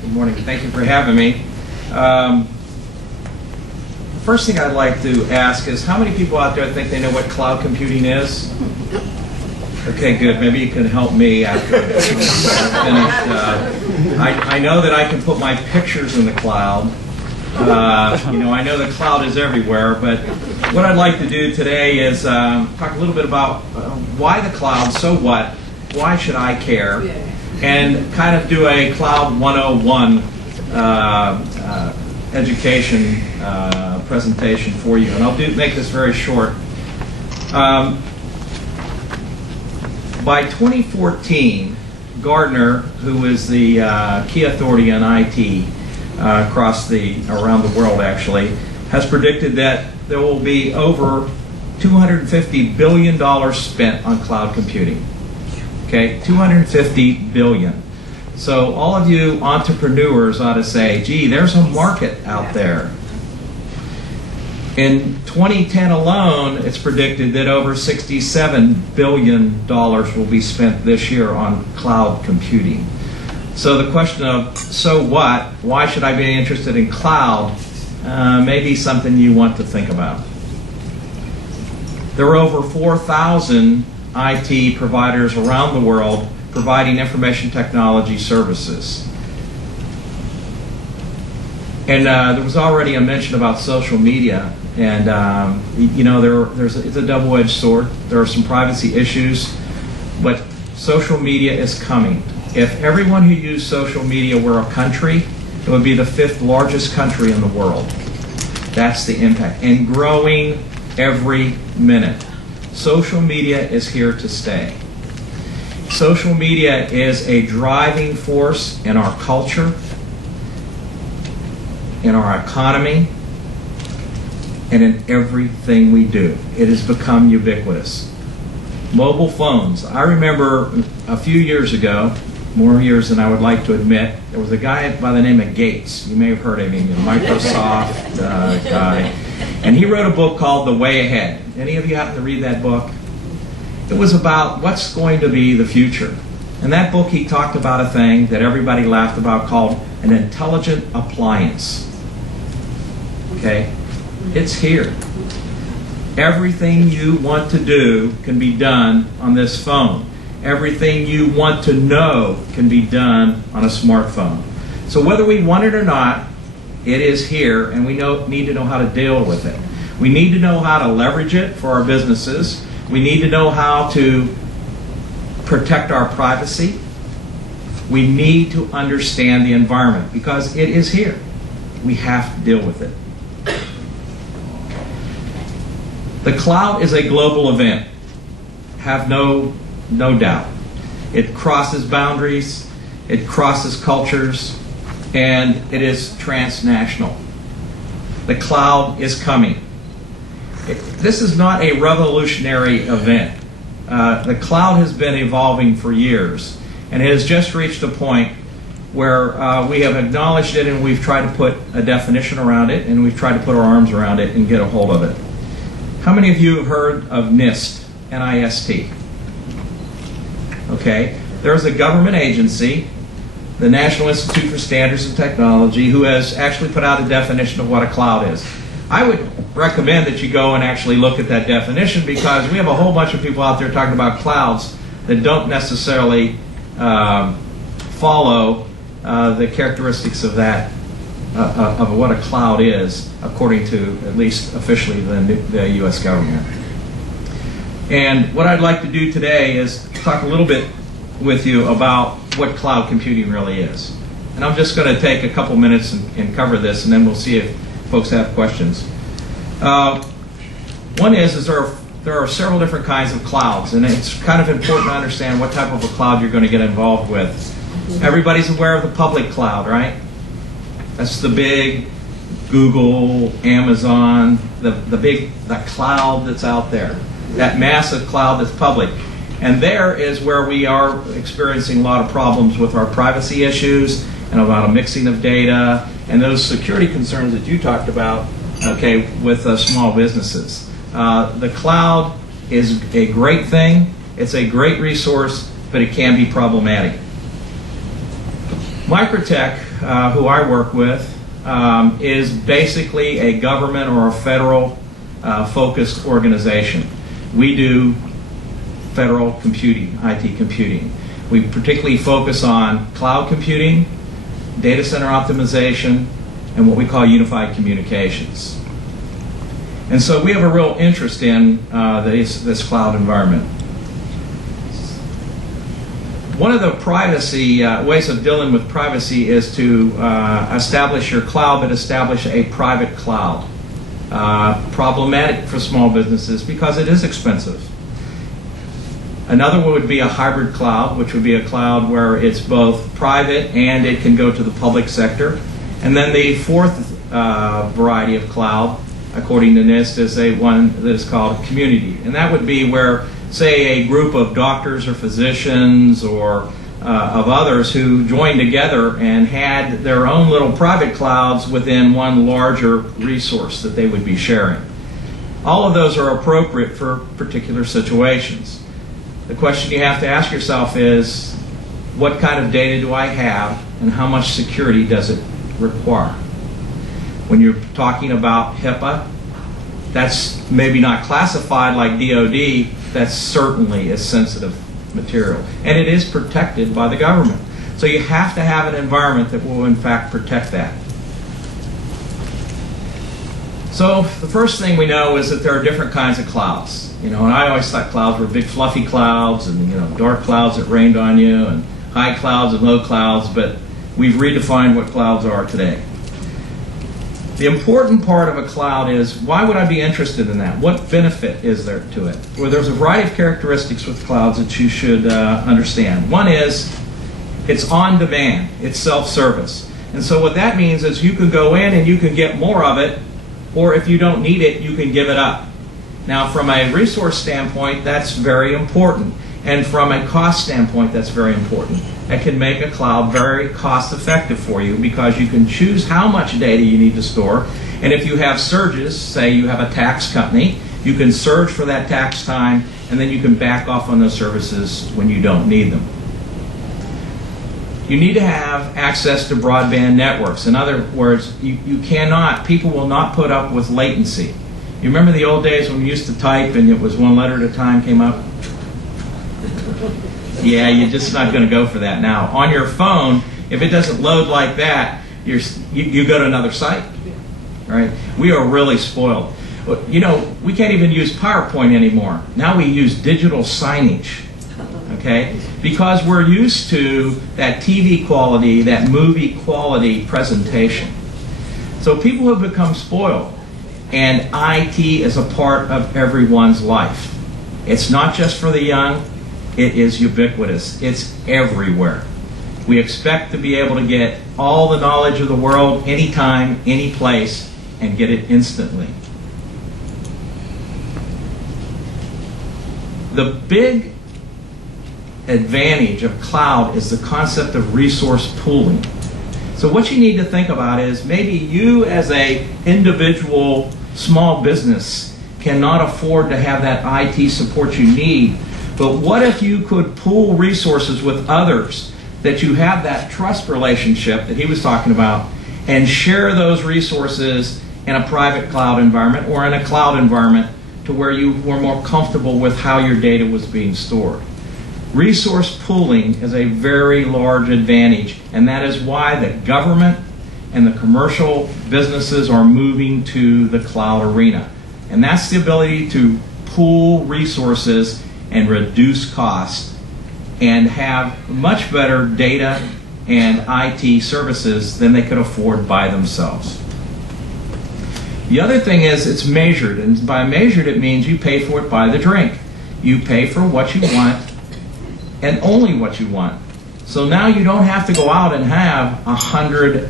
Good morning. Thank you for having me. First thing I'd like to ask is how many people out there think they know what cloud computing is? Okay, good. Maybe you can help me after I'm finished. I know that I can put my pictures in the cloud. I know the cloud is everywhere, but what I'd like to do today is talk a little bit about why the cloud, so what, why should I care, and kind of do a Cloud 101 education presentation for you. And I'll make this very short. By 2014, Gartner, who is the key authority on IT around the world actually, has predicted that there will be over $250 billion spent on cloud computing. Okay, $250 billion. So all of you entrepreneurs ought to say, gee, there's a market out there. In 2010 alone, it's predicted that over $67 billion will be spent this year on cloud computing. So the question of, so what? Why should I be interested in cloud? May be something you want to think about. There are over 4,000 IT providers around the world providing information technology services. And there was already a mention about social media, and it's a double-edged sword. There are some privacy issues, but social media is coming. If everyone who used social media were a country, it would be the 5th largest country in the world. That's the impact, and growing every minute. Social media is here to stay. Social media is a driving force in our culture, in our economy, and in everything we do. It has become ubiquitous. Mobile phones. I remember a few years ago, more years than I would like to admit, there was a guy by the name of Gates. You may have heard of him, a Microsoft guy. And he wrote a book called The Way Ahead. Any of you happen to read that book? It was about what's going to be the future. In that book, he talked about a thing that everybody laughed about called an intelligent appliance. Okay? It's here. Everything you want to do can be done on this phone. Everything you want to know can be done on a smartphone. So whether we want it or not, it is here, and we need to know how to deal with it. We need to know how to leverage it for our businesses. We need to know how to protect our privacy. We need to understand the environment because it is here. We have to deal with it. The cloud is a global event. Have no doubt. It crosses boundaries, it crosses cultures, and it is transnational. The cloud is coming. This is not a revolutionary event. The cloud has been evolving for years, and it has just reached a point where we have acknowledged it and we've tried to put a definition around it, and we've tried to put our arms around it and get a hold of it. How many of you have heard of NIST, N-I-S-T? Okay, there's a government agency, the National Institute for Standards and Technology, who has actually put out a definition of what a cloud is. I would recommend that you go and actually look at that definition because we have a whole bunch of people out there talking about clouds that don't necessarily follow the characteristics of that, of what a cloud is, according to at least officially the U.S. government. And what I'd like to do today is talk a little bit with you about what cloud computing really is. And I'm just going to take a couple minutes and cover this, and then we'll see if folks have questions. One is there are several different kinds of clouds, and it's kind of important to understand what type of a cloud you're going to get involved with. Everybody's aware of the public cloud, right? That's the big Google, Amazon, the cloud that's out there. That massive cloud that's public. And there is where we are experiencing a lot of problems with our privacy issues and about a mixing of data and those security concerns that you talked about, okay, with small businesses. The cloud is a great thing. It's a great resource, but it can be problematic. Microtech, who I work with, is basically a government or a federal focused organization. We do federal computing, IT computing. We particularly focus on cloud computing, data center optimization, and what we call unified communications. And so we have a real interest in this cloud environment. One of the privacy ways of dealing with privacy is to establish your cloud, but establish a private cloud. Problematic for small businesses because it is expensive. Another one would be a hybrid cloud, which would be a cloud where it's both private and it can go to the public sector. And then the fourth variety of cloud, according to NIST, is one that is called community. And that would be where, say, a group of doctors or physicians or of others who joined together and had their own little private clouds within one larger resource that they would be sharing. All of those are appropriate for particular situations. The question you have to ask yourself is, what kind of data do I have and how much security does it require? When you're talking about HIPAA, that's maybe not classified like DoD, that certainly is sensitive material. And it is protected by the government. So you have to have an environment that will in fact protect that. So the first thing we know is that there are different kinds of clouds. And I always thought clouds were big fluffy clouds and dark clouds that rained on you and high clouds and low clouds, but we've redefined what clouds are today. The important part of a cloud is, why would I be interested in that? What benefit is there to it? Well, there's a variety of characteristics with clouds that you should understand. One is, it's on demand. It's self-service. And so what that means is you can go in and you can get more of it, or if you don't need it, you can give it up. Now, from a resource standpoint, that's very important. And from a cost standpoint, that's very important. That can make a cloud very cost effective for you because you can choose how much data you need to store. And if you have surges, say you have a tax company, you can surge for that tax time and then you can back off on those services when you don't need them. You need to have access to broadband networks. In other words, people will not put up with latency. You remember the old days when we used to type and it was one letter at a time came up? Yeah, you're just not going to go for that now. On your phone, if it doesn't load like that, you go to another site. Right? We are really spoiled. We can't even use PowerPoint anymore. Now we use digital signage. Okay? Because we're used to that TV quality, that movie quality presentation. So people have become spoiled. And IT is a part of everyone's life. It's not just for the young, it is ubiquitous. It's everywhere. We expect to be able to get all the knowledge of the world, anytime, any place, and get it instantly. The big advantage of cloud is the concept of resource pooling. So what you need to think about is maybe you as an individual small business cannot afford to have that IT support you need, but what if you could pool resources with others that you have that trust relationship that he was talking about and share those resources in a private cloud environment or in a cloud environment to where you were more comfortable with how your data was being stored. Resource pooling is a very large advantage, and that is why the government and the commercial businesses are moving to the cloud arena. And that's the ability to pool resources and reduce cost and have much better data and IT services than they could afford by themselves. The other thing is it's measured, and by measured it means you pay for it by the drink. You pay for what you want and only what you want. So now you don't have to go out and have 100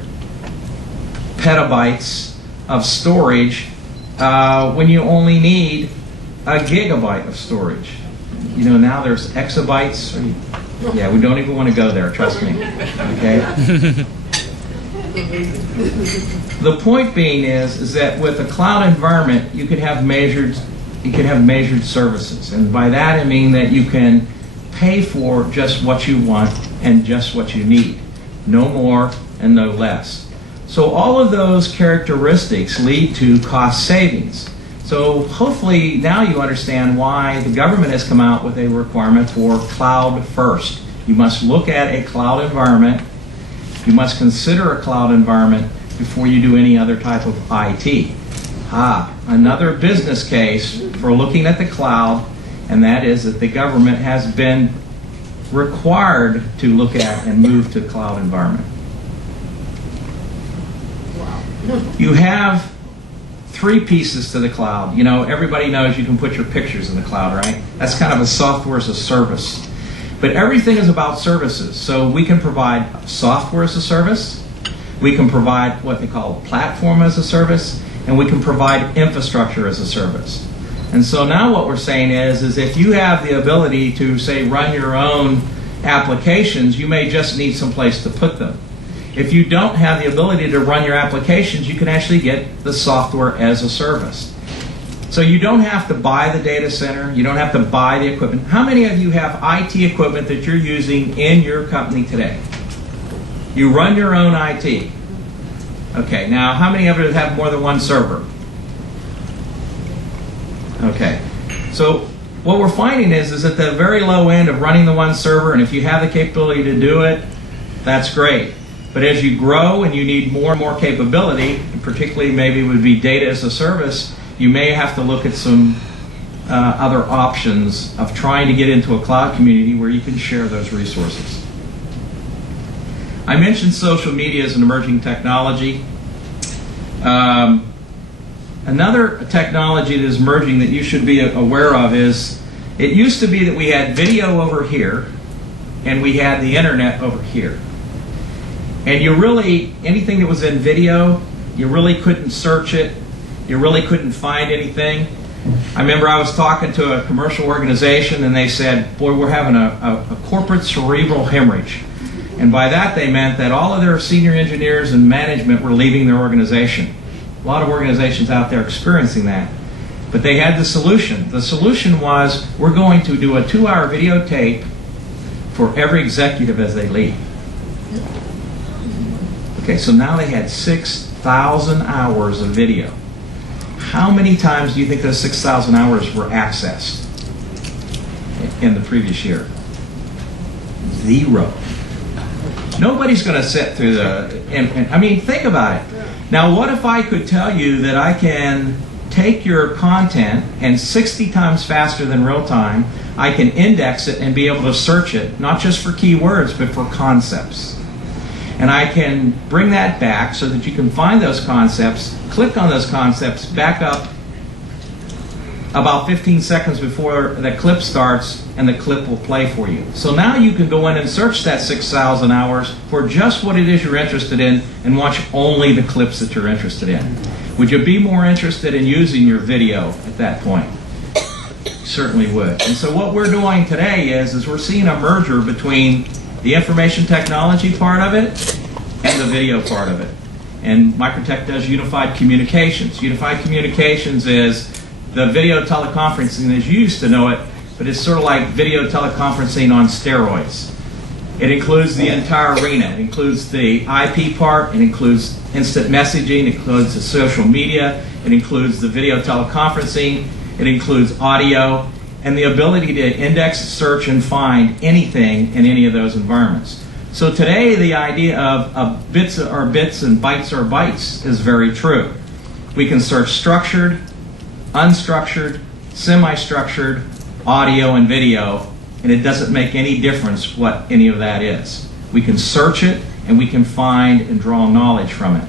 petabytes of storage when you only need a gigabyte of storage. Now there's exabytes. Yeah, we don't even want to go there, trust me. Okay? The point being is that with a cloud environment, you can have measured services. And by that I mean that you can pay for just what you want and just what you need. no more and no less. So all of those characteristics lead to cost savings. So hopefully now you understand why the government has come out with a requirement for cloud first. You must look at a cloud environment. You must consider a cloud environment before you do any other type of IT. Another business case for looking at the cloud, and that is that the government has been required to look at and move to cloud environment. You have three pieces to the cloud. You know, everybody knows you can put your pictures in the cloud, right? That's kind of a software as a service. But everything is about services. So we can provide software as a service, we can provide what they call platform as a service, and we can provide infrastructure as a service. And so now what we're saying is if you have the ability to, say, run your own applications, you may just need some place to put them. If you don't have the ability to run your applications, you can actually get the software as a service. So you don't have to buy the data center, you don't have to buy the equipment. How many of you have IT equipment that you're using in your company today? You run your own IT. Okay, now how many of you have more than one server? Okay, so what we're finding is at the very low end of running the one server, and if you have the capability to do it, that's great. But as you grow and you need more and more capability, and particularly maybe it would be data as a service, you may have to look at some other options of trying to get into a cloud community where you can share those resources. I mentioned social media as an emerging technology. Another technology that is emerging that you should be aware of is, it used to be that we had video over here and we had the internet over here. And you really, anything that was in video, you really couldn't search it, you really couldn't find anything. I remember I was talking to a commercial organization and they said, boy, we're having a corporate cerebral hemorrhage. And by that they meant that all of their senior engineers and management were leaving their organization. A lot of organizations out there experiencing that. But they had the solution. The solution was, we're going to do a 2-hour videotape for every executive as they leave. Okay, so now they had 6,000 hours of video. How many times do you think those 6,000 hours were accessed in the previous year? 0. Nobody's going to sit through the, I mean, think about it. Now, what if I could tell you that I can take your content and 60 times faster than real time, I can index it and be able to search it, not just for keywords, but for concepts. And I can bring that back so that you can find those concepts, click on those concepts, back up about 15 seconds before the clip starts, and the clip will play for you. So now you can go in and search that 6,000 hours for just what it is you're interested in and watch only the clips that you're interested in. Would you be more interested in using your video at that point? Certainly would. And so what we're doing today is we're seeing a merger between the information technology part of it and the video part of it. And Microtech does unified communications. Unified communications is the video teleconferencing as you used to know it, but it's sort of like video teleconferencing on steroids. It includes the entire arena. It includes the IP part, it includes instant messaging, it includes the social media, it includes the video teleconferencing, it includes audio, and the ability to index, search, and find anything in any of those environments. So today the idea of bits are bits and bytes are bytes is very true. We can search structured, unstructured, semi-structured, audio and video, and it doesn't make any difference what any of that is. We can search it and we can find and draw knowledge from it.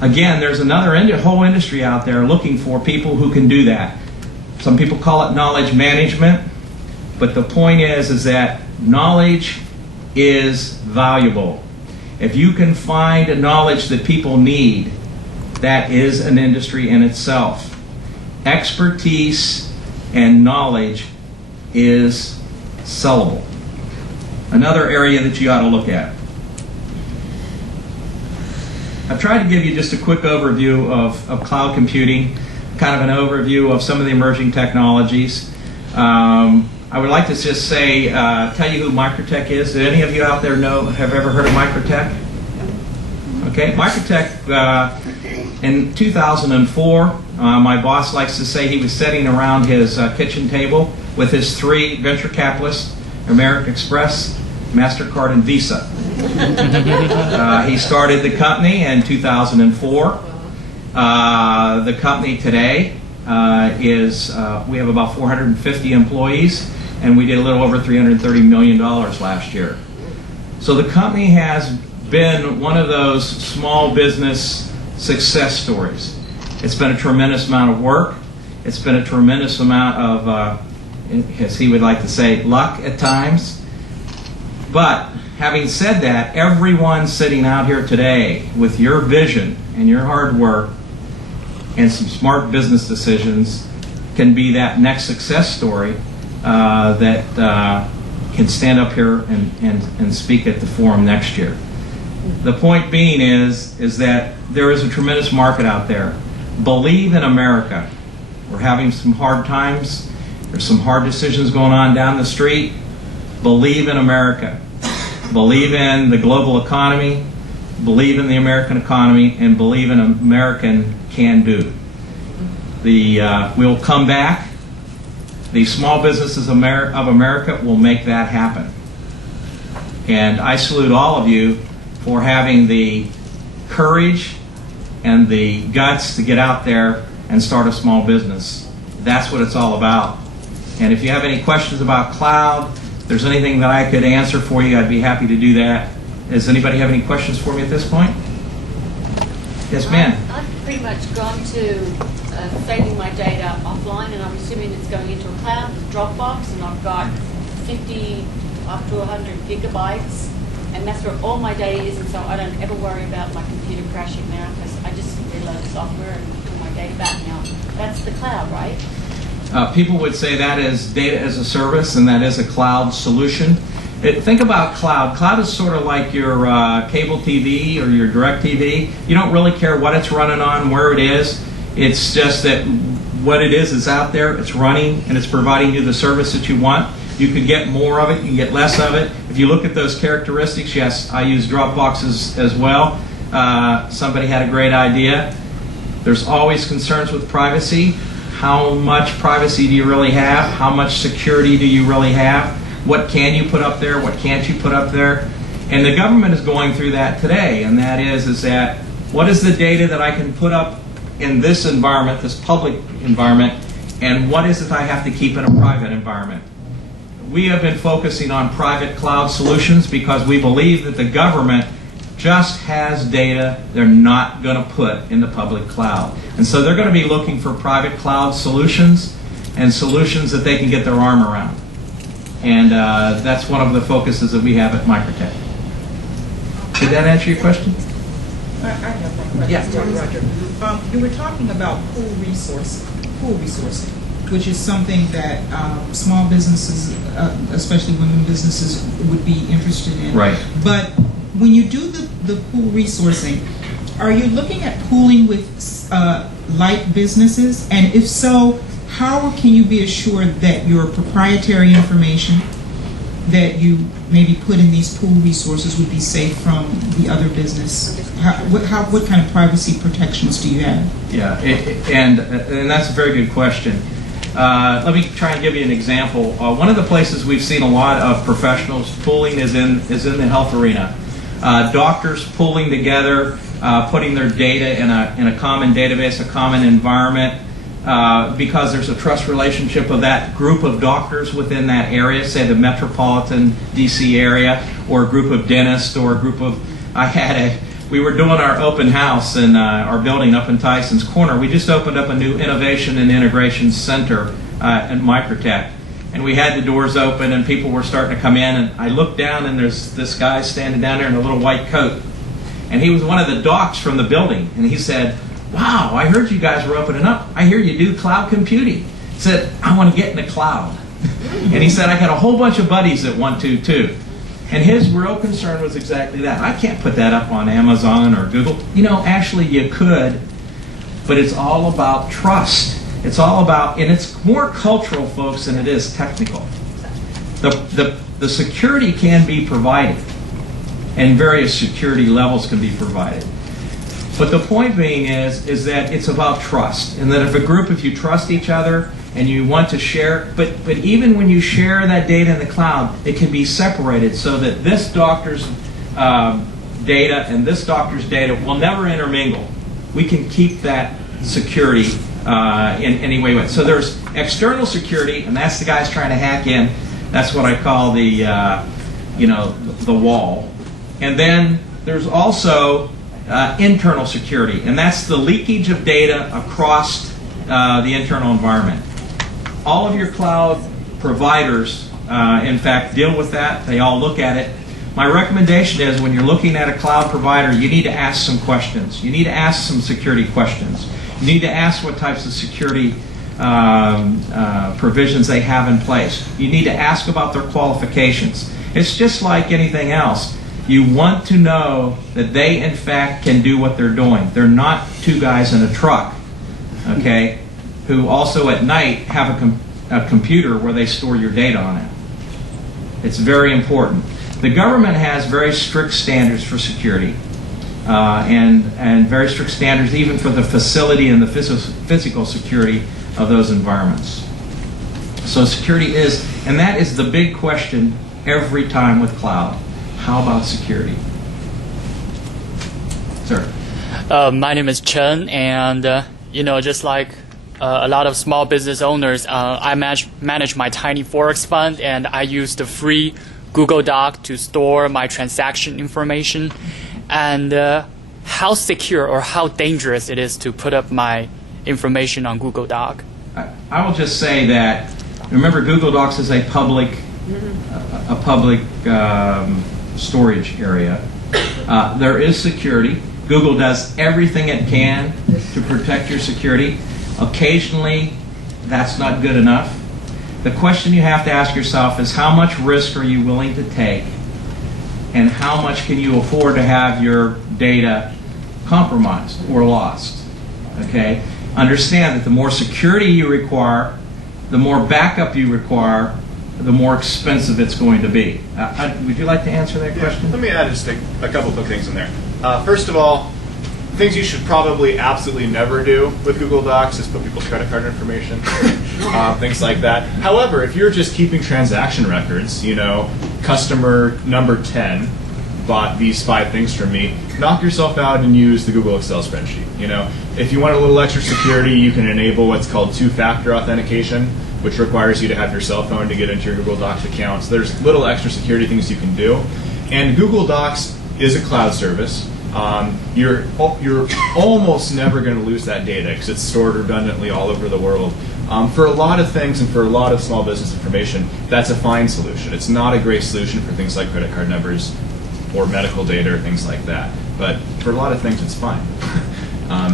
Again, there's another whole industry out there looking for people who can do that. Some people call it knowledge management, but the point is that knowledge is valuable. If you can find a knowledge that people need, that is an industry in itself. Expertise and knowledge is sellable. Another area that you ought to look at. I've tried to give you just a quick overview of cloud computing, kind of an overview of some of the emerging technologies. I I would like to just say, tell you who Microtech is. Do any of you out there have ever heard of Microtech? Okay, Microtech, in 2004, my boss likes to say he was sitting around his kitchen table with his 3 venture capitalists, American Express, MasterCard, and Visa. He started the company in 2004. The company today we have about 450 employees, and we did a little over $330 million last year. So the company has been one of those small business success stories. It's been a tremendous amount of work. It's been a tremendous amount of, as he would like to say, luck at times. But having said that, everyone sitting out here today with your vision and your hard work and some smart business decisions can be that next success story that can stand up here and speak at the forum next year. The point being is that there is a tremendous market out there. Believe in America. We're having some hard times. There's some hard decisions going on down the street. Believe in America. Believe in the global economy. Believe in the American economy, and believe in American can-do. We'll come back. The small businesses of America will make that happen. And I salute all of you for having the courage and the guts to get out there and start a small business. That's what it's all about. And if you have any questions about cloud, if there's anything that I could answer for you, I'd be happy to do that. Does anybody have any questions for me at this point? Yes, ma'am. I've pretty much gone to saving my data offline, and I'm assuming it's going into a cloud, Dropbox, and I've got 50 up to 100 gigabytes, and that's where all my data is, and so I don't ever worry about my computer crashing now because I just reload the software and pull my data back now. That's the cloud, right? People would say that is data as a service, and that is a cloud solution. Think about cloud. Cloud is sort of like your cable TV or your direct TV. You don't really care what it's running on, where it is. It's just that what it is out there, it's running, and it's providing you the service that you want. You can get more of it, you can get less of it. If you look at those characteristics, yes, I use Dropbox as well. Somebody had a great idea. There's always concerns with privacy. How much privacy do you really have? How much security do you really have? What can you put up there? What can't you put up there? And the government is going through that today, and that is that what is the data that I can put up in this environment, this public environment, and what is it I have to keep in a private environment? We have been focusing on private cloud solutions because we believe that the government just has data they're not going to put in the public cloud. And so they're going to be looking for private cloud solutions and solutions that they can get their arm around. And that's one of the focuses that we have at Microtech. Did that answer your question? I have one question. Yeah. Roger. You were talking about pool resourcing, which is something that small businesses, especially women businesses, would be interested in. Right. But when you do the pool resourcing, are you looking at pooling with like businesses? And if so, how can you be assured that your proprietary information that you maybe put in these pool resources would be safe from the other business? What kind of privacy protections do you have? Yeah, and that's a very good question. Let me try and give you an example. One of the places we've seen a lot of professionals pooling is in the health arena. Doctors pooling together, putting their data in a common database, a common environment, because there's a trust relationship of that group of doctors within that area, say the metropolitan DC area, or a group of dentists, or a group of, we were doing our open house in our building up in Tyson's Corner. We just opened up a new innovation and integration center at Microtech. And we had the doors open and people were starting to come in, and I looked down and there's this guy standing down there in a little white coat. And he was one of the docs from the building, and he said, "Wow, I heard you guys were opening up. I hear you do cloud computing." He said, "I want to get in the cloud." And he said, "I got a whole bunch of buddies that want to too." And his real concern was exactly that. I can't put that up on Amazon or Google. You know, actually you could, but it's all about trust. It's all about, and it's more cultural, folks, than it is technical. The security can be provided, and various security levels can be provided. But the point being is that it's about trust, and that if you trust each other and you want to share, but even when you share that data in the cloud, it can be separated so that this doctor's data and this doctor's data will never intermingle. We can keep that security in any way. So there's external security, and that's the guys trying to hack in. That's what I call the the wall. And then there's also internal security, and that's the leakage of data across the internal environment. All of your cloud providers, in fact, deal with that. They all look at it. My recommendation is when you're looking at a cloud provider, you need to ask some questions. You need to ask some security questions. You need to ask what types of security provisions they have in place. You need to ask about their qualifications. It's just like anything else. You want to know that they, in fact, can do what they're doing. They're not two guys in a truck, okay, who also at night have a computer where they store your data on it. It's very important. The government has very strict standards for security, and very strict standards even for the facility and the physical security of those environments. So security is, and that is the big question every time with cloud. How about security? Sir. My name is Chen, and just like a lot of small business owners, I manage my tiny Forex fund, and I use the free Google Doc to store my transaction information. And how secure or how dangerous it is to put up my information on Google Doc? I will just say that, remember, Google Docs is a public storage area. There is security. Google does everything it can to protect your security. Occasionally, that's not good enough. The question you have to ask yourself is, how much risk are you willing to take, and how much can you afford to have your data compromised or lost? Okay? Understand that the more security you require, the more backup you require, the more expensive it's going to be. Would you like to answer that question? Let me add just a couple quick things in there. First of all, things you should probably absolutely never do with Google Docs is put people's credit card information, things like that. However, if you're just keeping transaction records, customer number 10 bought these 5 things from me, knock yourself out and use the Google Excel spreadsheet. If you want a little extra security, you can enable what's called 2-factor authentication, which requires you to have your cell phone to get into your Google Docs account. So there's little extra security things you can do. And Google Docs is a cloud service. You're almost never going to lose that data because it's stored redundantly all over the world. For a lot of things and for a lot of small business information, that's a fine solution. It's not a great solution for things like credit card numbers or medical data or things like that. But for a lot of things, it's fine.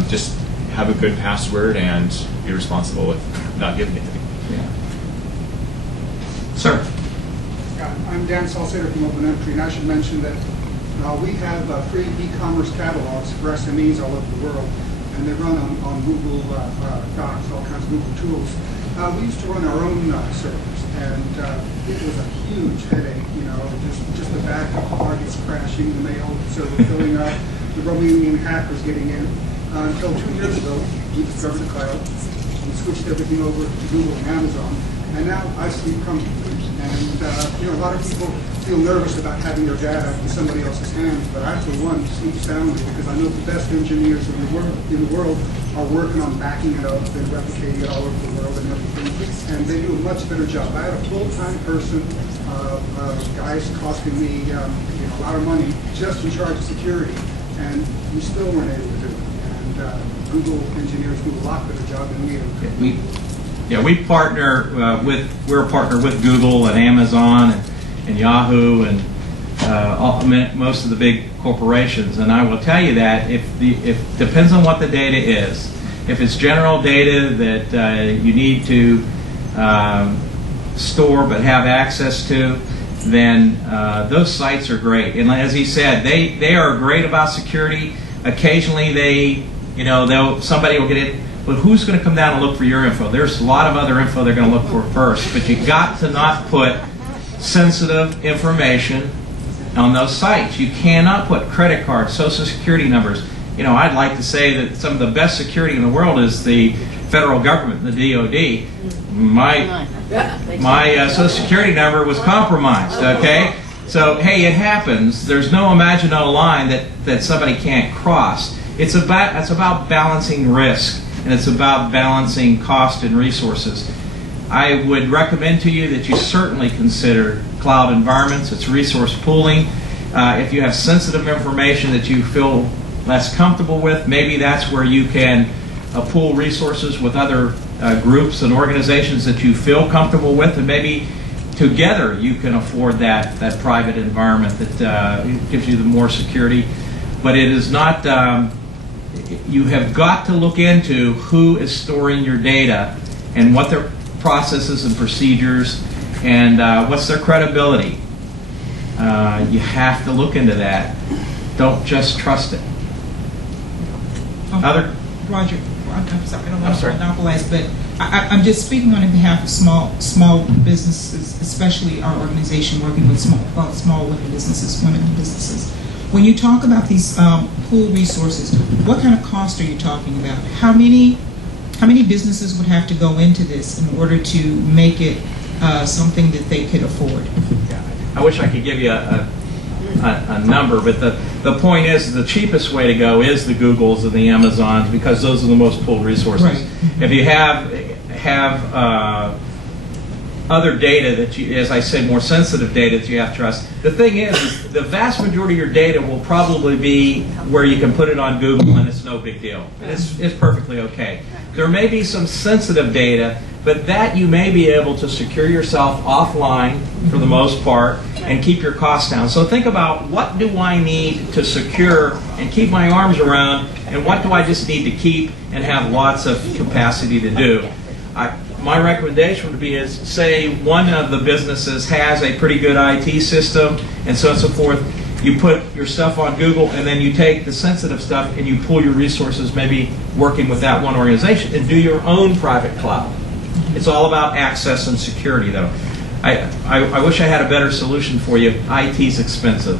Just have a good password and be responsible with not giving it to people. Yeah. Sir. I'm Dan Salcedo from Entr, and I should mention that we have free e-commerce catalogs for SMEs all over the world, and they run on Google Docs, all kinds of Google tools. We used to run our own servers, and it was a huge headache. Just the backup targets crashing, the mail server filling up, the Romanian hackers getting in. Until 2 years ago, we discovered the cloud. We switched everything over to Google and Amazon, and now I sleep comfortably. And a lot of people feel nervous about having their data in somebody else's hands, but I, for one, sleep soundly because I know the best engineers in the world are working on backing it up and replicating it all over the world and everything, and they do a much better job. I had a full-time person, guys costing me a lot of money just in charge of security, and we still weren't able to do it. And Google engineers do a lot better job than we do. We partner we're a partner with Google and Amazon and Yahoo and most of the big corporations. And I will tell you that if depends on what the data is. If it's general data that you need to store but have access to, then those sites are great. And as he said, they are great about security. Occasionally somebody will get it. But who's going to come down and look for your info? There's a lot of other info they're going to look for first. But you got to not put sensitive information on those sites. You cannot put credit cards, social security numbers. You know, I'd like to say that some of the best security in the world is the federal government, the DOD. My social security number was compromised, okay? So, hey, it happens. There's no imaginal line that somebody can't cross. It's about balancing risk, and it's about balancing cost and resources. I would recommend to you that you certainly consider cloud environments. It's resource pooling. If you have sensitive information that you feel less comfortable with, maybe that's where you can pool resources with other groups and organizations that you feel comfortable with, and maybe together you can afford that private environment that gives you the more security. But it is not, you have got to look into who is storing your data and what their processes and procedures and what's their credibility. You have to look into that. Don't just trust it. Other? Roger, I'm sorry, I don't I'm want to sorry. monopolize, but I'm just speaking on behalf of small businesses, especially our organization working with small women businesses. When you talk about these pool resources, what kind of cost are you talking about? How many businesses would have to go into this in order to make it something that they could afford? Yeah. I wish I could give you a number, but the point is the cheapest way to go is the Googles and the Amazons, because those are the most pooled resources. Right. If you have other data that you, as I said, more sensitive data that you have to trust, the thing is the vast majority of your data will probably be where you can put it on Google and it's no big deal. It's perfectly okay. There may be some sensitive data, but that you may be able to secure yourself offline for the most part and keep your costs down. So think about, what do I need to secure and keep my arms around, and what do I just need to keep and have lots of capacity to do? My recommendation would be is, say one of the businesses has a pretty good IT system and so on and so forth. You put your stuff on Google, and then you take the sensitive stuff and you pool your resources, maybe working with that one organization, and do your own private cloud. It's all about access and security, though. I wish I had a better solution for you. IT's expensive.